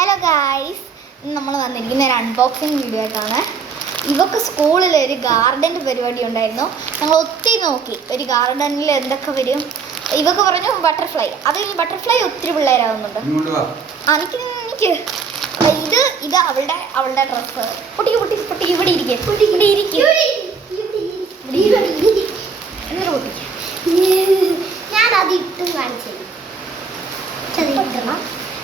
Hello guys, ഇന്ന് നമ്മൾ വന്നിരിക്കുന്ന ഒരു അൺബോക്സിങ് വീഡിയോ ആയിട്ടാണ്. ഇവക്ക് സ്കൂളിൽ ഒരു ഗാർഡൻ്റെ പരിപാടി ഉണ്ടായിരുന്നു. ഞങ്ങൾ ഒത്തിരി നോക്കി ഒരു ഗാർഡനിൽ എന്തൊക്കെ വരും. ഇവക്ക് പറഞ്ഞു ബട്ടർഫ്ലൈ. അത് ബട്ടർഫ്ലൈ ഒത്തിരി പിള്ളേരാകുന്നുണ്ട്. എനിക്ക് ഇത് അവളുടെ ഡ്രസ്സ്. പൊട്ടി ഇവിടെ ഇരിക്കും. ഞാനത് ഇട്ടും കാണിച്ചു.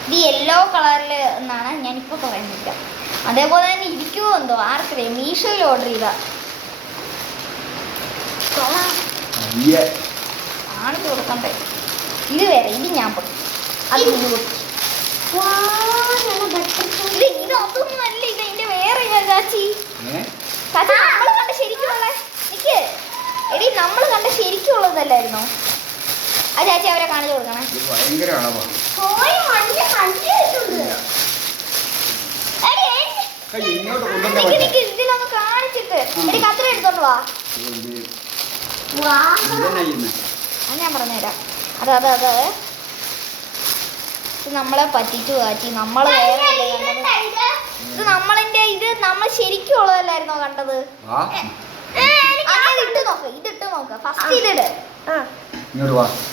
ഇത് യെല്ലോ കളറിൽ എന്നാണ് ഞാനിപ്പോൾ പറയുന്നില്ല. അതേപോലെ തന്നെ ഇരിക്കുമോ എന്തോ ആർക്കറിയാം. മീഷോയിൽ ഓർഡർ ചെയ്ത കാണിച്ചു കൊടുക്കണ്ടേ. ഇത് വേറെ, ഇത് ഞാൻ പൊട്ടി. അത് ഇതൊന്നും അല്ല. ഇത് അതിന്റെ വേറെ ചാച്ചി നമ്മൾ കണ്ട ശരിക്കുള്ള എനിക്ക് എടി നമ്മൾ കണ്ട ശരിക്കുള്ളതല്ലായിരുന്നോ? ആ ചാച്ചി അവരെ കാണിച്ചു കൊടുക്കണേ. ഇതിലൊന്ന് കാണിച്ചിട്ട് എടി കത്ര എടുത്തോണ്ട് വാ. അത് ഞാൻ പറഞ്ഞുതരാം. അത് ഇത് നമ്മളെ പറ്റിച്ചു കാച്ചി. നമ്മള് വേറെ ഇത് നമ്മൾ ശരിക്കും ഉള്ളതല്ലായിരുന്നോ കണ്ടത്? ഇതിട്ട് നോക്ക. ഫസ്റ്റ് ഇതിട്.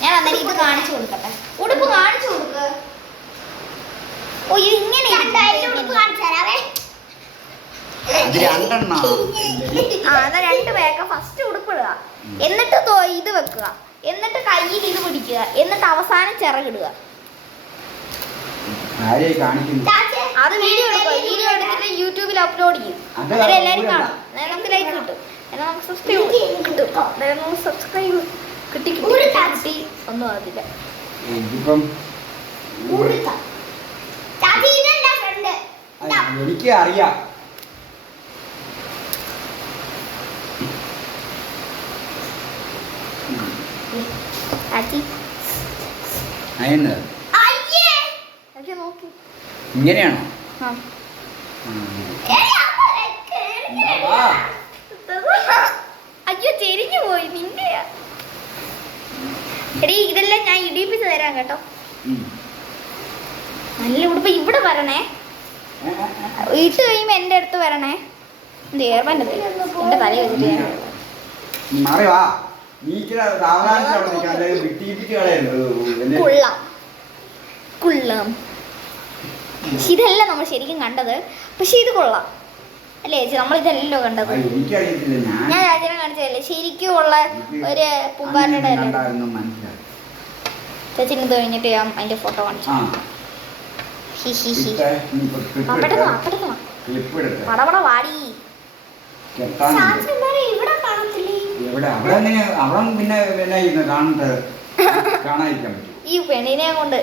ഞാൻ അന്നേരം ഇത് കാണിച്ചു കൊടുക്കട്ടെ. ഉടുപ്പ് കാണിച്ചു കൊടുക്ക്. ഓ ഇത് ഇങ്ങനെ രണ്ട് വേക്ക. ഫസ്റ്റ് ഉടുപ്പിടുക, എന്നിട്ട് ഇത് വെക്കുക, എന്നിട്ട് കയ്യിൽ ഇത് പിടിക്കുക, എന്നിട്ട് അവസാനം ചിറകിടുക. അത് വീഡിയോ എടുക്കുക. വീഡിയോ എടുത്തിട്ട് യൂട്യൂബിൽ അപ്ലോഡ് ചെയ്യും. അന്നേരം എല്ലാവരും കാണും. നമുക്ക് ലൈക്ക് കിട്ടും. നമുക്ക് സബ്സ്ക്രൈബ് കിട്ടി ഒന്നും ആകില്ല. എനിക്ക് അറിയാം. ഇങ്ങനെയാണോ? അയ്യോ ചെരിഞ്ഞു പോയി. നിന്റെ എടീ ഇതെല്ലാം ഞാൻ ഇടിപ്പിച്ച് തരാം കേട്ടോ. നല്ല ഉടുപ്പ്. ഇവിടെ വരണേ. ഇട്ട് കഴിയുമ്പോ എന്റെ അടുത്ത് വരണേ. എന്റെ തല വെച്ചിട്ട് കൊള്ളാം. ഇതല്ല നമ്മൾ ശരിക്കും കണ്ടത്. പക്ഷെ ഇത് കൊള്ളാം അല്ലേ ചേച്ചി? നമ്മൾ ഇതല്ലോ കണ്ടത്. ഞാൻ രാജനെ കാണിച്ചതല്ലേ ശരിക്കും ഉള്ള ഒരു പൂമ്പാറ്റയുടെ ചേച്ചി. ഇത് കഴിഞ്ഞിട്ട് ഞാൻ അതിന്റെ ഫോട്ടോ കാണിച്ചു. പടപട വാടി. ഈ പെണ്ണിനെ കൊണ്ട്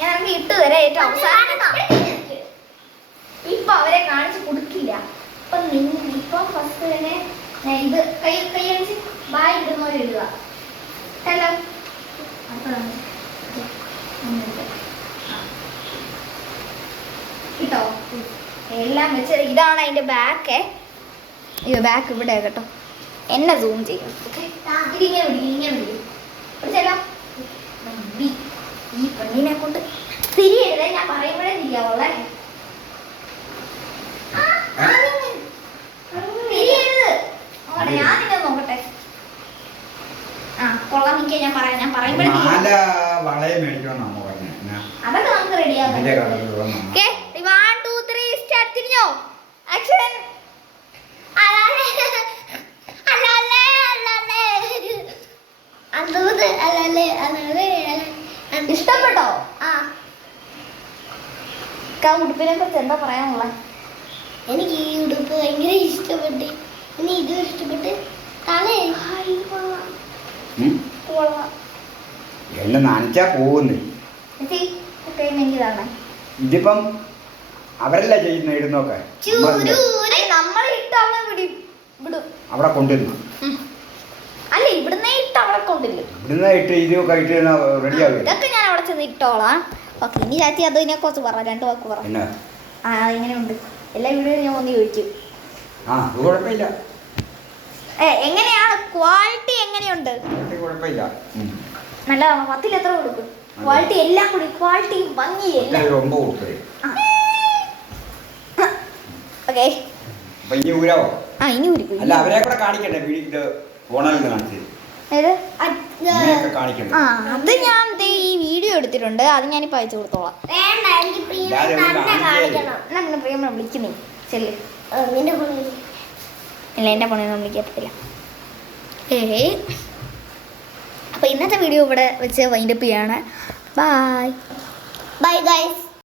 ഞാൻ ഇട്ട് തരാം ഏറ്റവും അവസാനം. ഇപ്പൊ അവരെ കാണിച്ചു കൊടുക്കില്ല. ഇപ്പൊ ഫസ്റ്റ് തന്നെ ഞാൻ ഇത് കൈയടിച്ച് ബായ് ഇടുന്ന പോലെ ഇടുക. ഹലോ കിട്ടോ? എല്ലാം വെച്ച് ഇതാണ് അതിന്റെ ബാക്ക്. അയ്യോ ബാക്ക് ഇവിടെ കേട്ടോ. എന്നെ സൂം ചെയ്യും. ഇതിങ്ങനെ പിടിച്ചല്ലോ. ഈ പെണ്ണിനെ കൊണ്ട് തിരിയരുതേ. ഞാൻ പറയുമ്പോഴേ തിരിയാവുള്ളേ. തിരിയരുത്. ഞാൻ നിന്നെ നോക്കട്ടെ. കൊള്ളാം. എനിക്ക് ഞാൻ പറയുമ്പോഴേ അതൊക്കെ നമുക്ക് റെഡിയാക്കാം. 1 2 3 സ്റ്റാർട്ട്. തിരിഞ്ഞോ? ആക്ഷൻ. ഇഷ്ടപ്പെട്ടോ? ഉടുപ്പിനെ കുറിച്ച് എന്താ പറയാനുള്ള? എനിക്ക് ഈ ഉടുപ്പ് ഭയങ്കര ഇഷ്ടപ്പെട്ട്. ഇനി ഇതും ഇഷ്ടപ്പെട്ട്. എല്ലാം നനച്ചാ പോകുന്നു. ഇതിപ്പം അവരല്ല ചെയ്യുന്ന ഇടുന്നൊക്കെ അവിടെ കൊണ്ടുവരുന്നു. അല്ല ഇവിടുന്ന് ഇട്ട് അവിടെ കൊണ്ടില്ല. ഇവിടുന്ന് ഇട്ട് ഇതൊക്കെ ഇട്ട് റെഡിയാവും. ഇതൊക്കെ ഞാൻ അവിടെ ചെന്ന് ഇട്ടോളാം. ഓക്കെ. ഇനി ചാച്ചി അതിനെ കുറിച്ച് പറ. 2 വാക്ക് പറ. ഇങ്ങനെയുണ്ട് എല്ലാ വീഡിയോയും ഞാൻ ഒന്ന് ചോദിച്ചു. കുഴപ്പമില്ല. എങ്ങനെയാണ് ക്വാളിറ്റി എങ്ങനെയുണ്ട്? അത് കുഴപ്പമില്ല. നല്ലതാണോ? 10ൽ എത്ര കൊടുക്കും? ക്വാളിറ്റി എല്ലാം കൂടി ക്വാളിറ്റി ഭംഗിയില്ല. ഒരു 9 കൊടുത്തത്. ഓക്കെ. അപ്പൊ ഇനി ഊരാവോ? ഇനി ഊരിക്കും. അല്ല അവരെ കൂടെ കാണിക്കണ്ടേ ഇത് ഫോണിൽ കാണിച്ചത് ഇങ്ങനെയൊക്കെ കാണിക്കണ്ടേ? അത് ഞാൻ ഈ വീഡിയോ എടുത്തിട്ടുണ്ട്. അത് ഞാനിപ്പോൾ അയച്ചു കൊടുത്തോളാം. വേണ്ട, എനിക്ക് പ്രിയമ തന്നെ കാണിക്കണം. എന്നാ പിന്നെ പ്രിയമ വിളിക്കുന്നേ ചെല്ല്. നിന്റെ ഫോണിൽ ഇല്ല, എൻ്റെ ഫോണിൽ വിളിക്കാൻ പറ്റില്ല. അപ്പോൾ ഇന്നത്തെ വീഡിയോ ഇവിടെ വെച്ച് വൈൻഡപ്പ് ചെയ്യാണ്. Bye bye guys.